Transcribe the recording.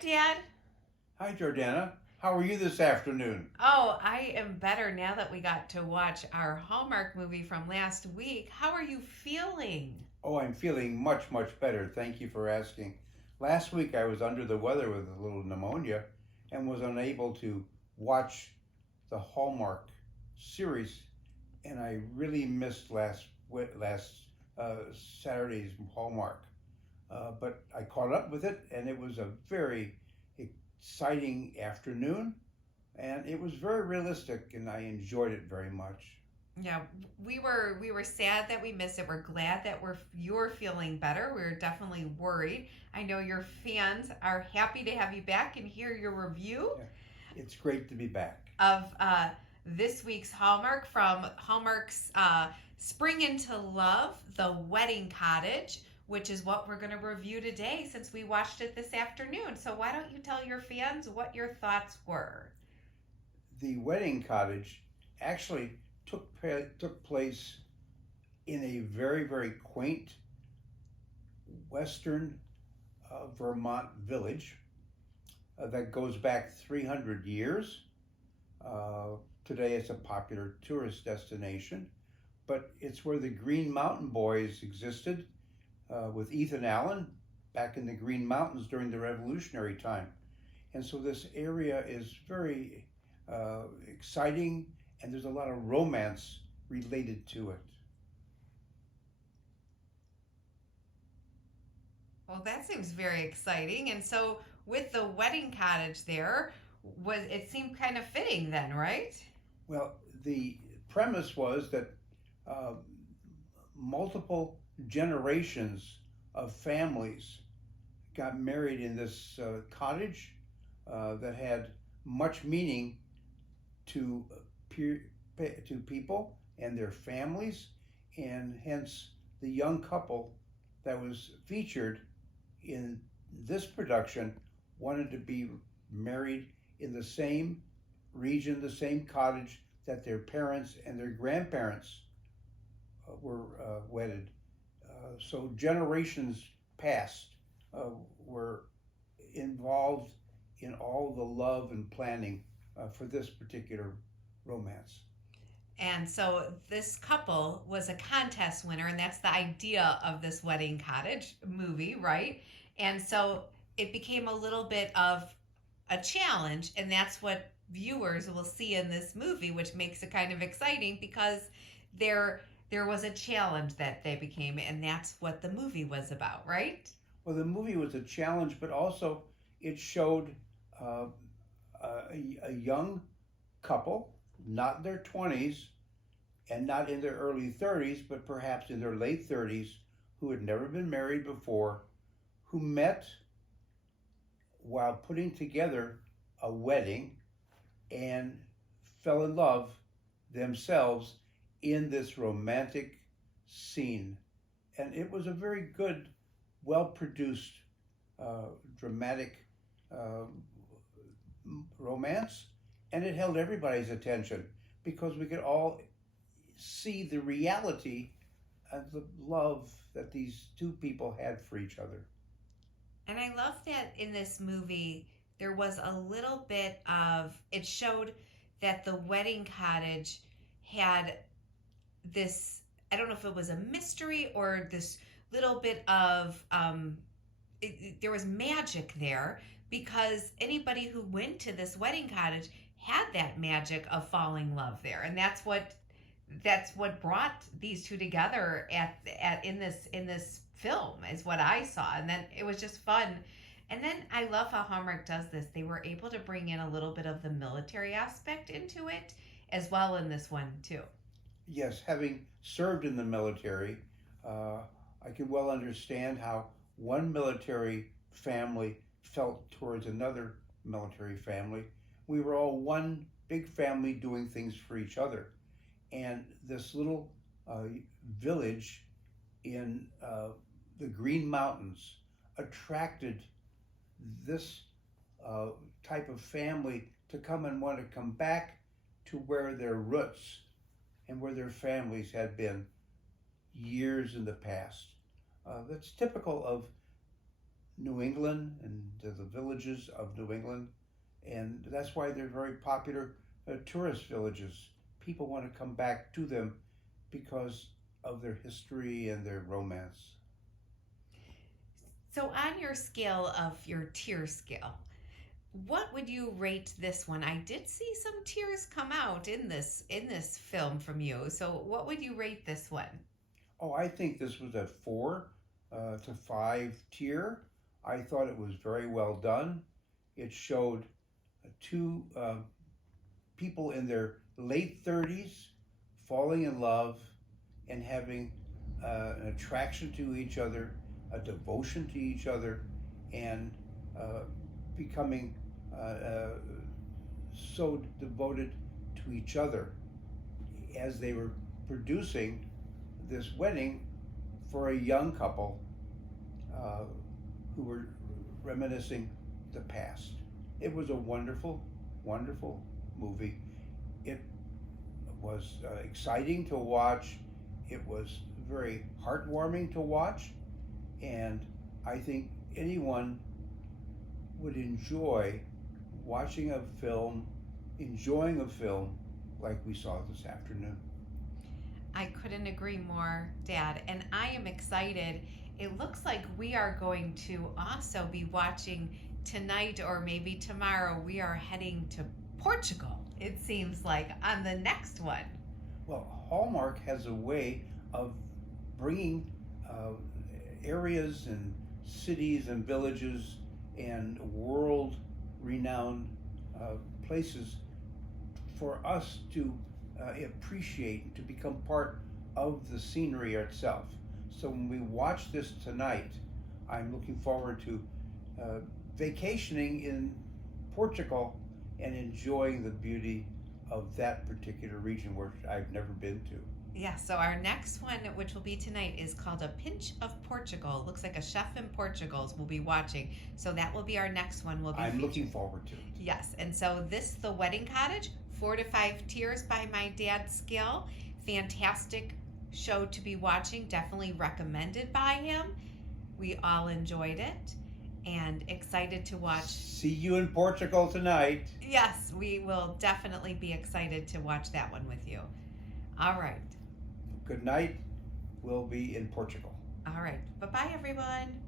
Dad. Hi, Jordana. How are you this afternoon? Oh, I am better now that we got to watch our Hallmark movie from last week. How are you feeling? Oh, I'm feeling much, much better. Thank you for asking. Last week I was under the weather with a little pneumonia and was unable to watch the Hallmark series, and I really missed last Saturday's Hallmark. But I caught up with it, and it was a very exciting afternoon, and it was very realistic, and I enjoyed it very much. Yeah, we were sad that we missed it. We're glad that you're feeling better. We were definitely worried. I know your fans are happy to have you back and hear your review Yeah, it's great to be back. of this week's Hallmark from Hallmark's Spring into Love, The Wedding Cottage, which is what we're going to review today since we watched it this afternoon. So, why don't you tell your fans what your thoughts were? The wedding cottage actually took place in a very, very quaint western Vermont village that goes back 300 years. Uh, Today it's a popular tourist destination, but it's where the Green Mountain Boys existed with Ethan Allen back in the Green Mountains during the Revolutionary time. And so this area is very exciting, and there's a lot of romance related to it. Well, that seems very exciting. And so, with the wedding cottage there, was it seemed kind of fitting then, right? Well, the premise was that uh, multiple generations of families got married in this cottage that had much meaning to to people and their families, and hence the young couple that was featured in this production wanted to be married in the same region, the same cottage that their parents and their grandparents were wedded. So generations past were involved in all the love and planning for this particular romance. And so this couple was a contest winner, and that's the idea of this wedding cottage movie, right? And so it became a little bit of a challenge, and that's what viewers will see in this movie, which makes it kind of exciting because there was a challenge that they became, and that's what the movie was about, right? Well, the movie was a challenge, but also it showed uh, a young couple, not in their 20s and not in their early 30s, but perhaps in their late 30s, who had never been married before, who met while putting together a wedding and fell in love themselves in this romantic scene. And it was a very good, well produced, dramatic uh, romance, and it held everybody's attention because we could all see the reality of the love that these two people had for each other. And I love that in this movie, there was a little bit of it showed that the wedding cottage had this. I don't know if it was a mystery or this little bit of there was magic there because anybody who went to this wedding cottage had that magic of falling in love there, and that's what brought these two together at in this film is what I saw, and then it was just fun. And then I love how Hallmark does this. They were able to bring in a little bit of the military aspect into it as well in this one too. Yes, having served in the military, uh, I can well understand how one military family felt towards another military family. We were all one big family doing things for each other. And this little village in the Green Mountains attracted this uh, type of family to come and want to come back to where their roots and where their families had been years in the past. That's typical of New England and the villages of New England, and that's why they're very popular tourist villages. People want to come back to them because of their history and their romance. So, on your scale of your tear scale, what would you rate this one? I did see some tears come out in this film from you. So, what would you rate this one? Oh, I think this was a 4 to 5 tier. I thought it was very well done. It showed two people in their late 30s falling in love and having an attraction to each other, a devotion to each other, and becoming so devoted to each other as they were producing this wedding for a young couple who were reminiscing the past. It was a wonderful, wonderful movie. It was exciting to watch. It was very heartwarming to watch, and I think anyone would enjoy watching a film, enjoying a film like we saw this afternoon. I couldn't agree more, Dad. And I am excited. It looks like we are going to also be watching tonight or maybe tomorrow. We are heading to Portugal, it seems like, on the next one. Well, Hallmark has a way of bringing areas and cities and villages and world renowned places for us to appreciate, to become part of the scenery itself. So when we watch this tonight, I'm looking forward to vacationing in Portugal and enjoying the beauty of that particular region where I've never been to. Yeah, so our next one, which will be tonight, is called A Pinch of Portugal. Looks like a chef in Portugal's we'll be watching. So that will be our next one. I'm looking forward to it. Yes, and so this, The Wedding Cottage, 4 to 5 tiers by my dad's scale. Fantastic show to be watching. Definitely recommended by him. We all enjoyed it and excited to watch. See you in Portugal tonight. Yes, we will definitely be excited to watch that one with you. All right. Good night. We'll be in Portugal. All right. Bye-bye, everyone.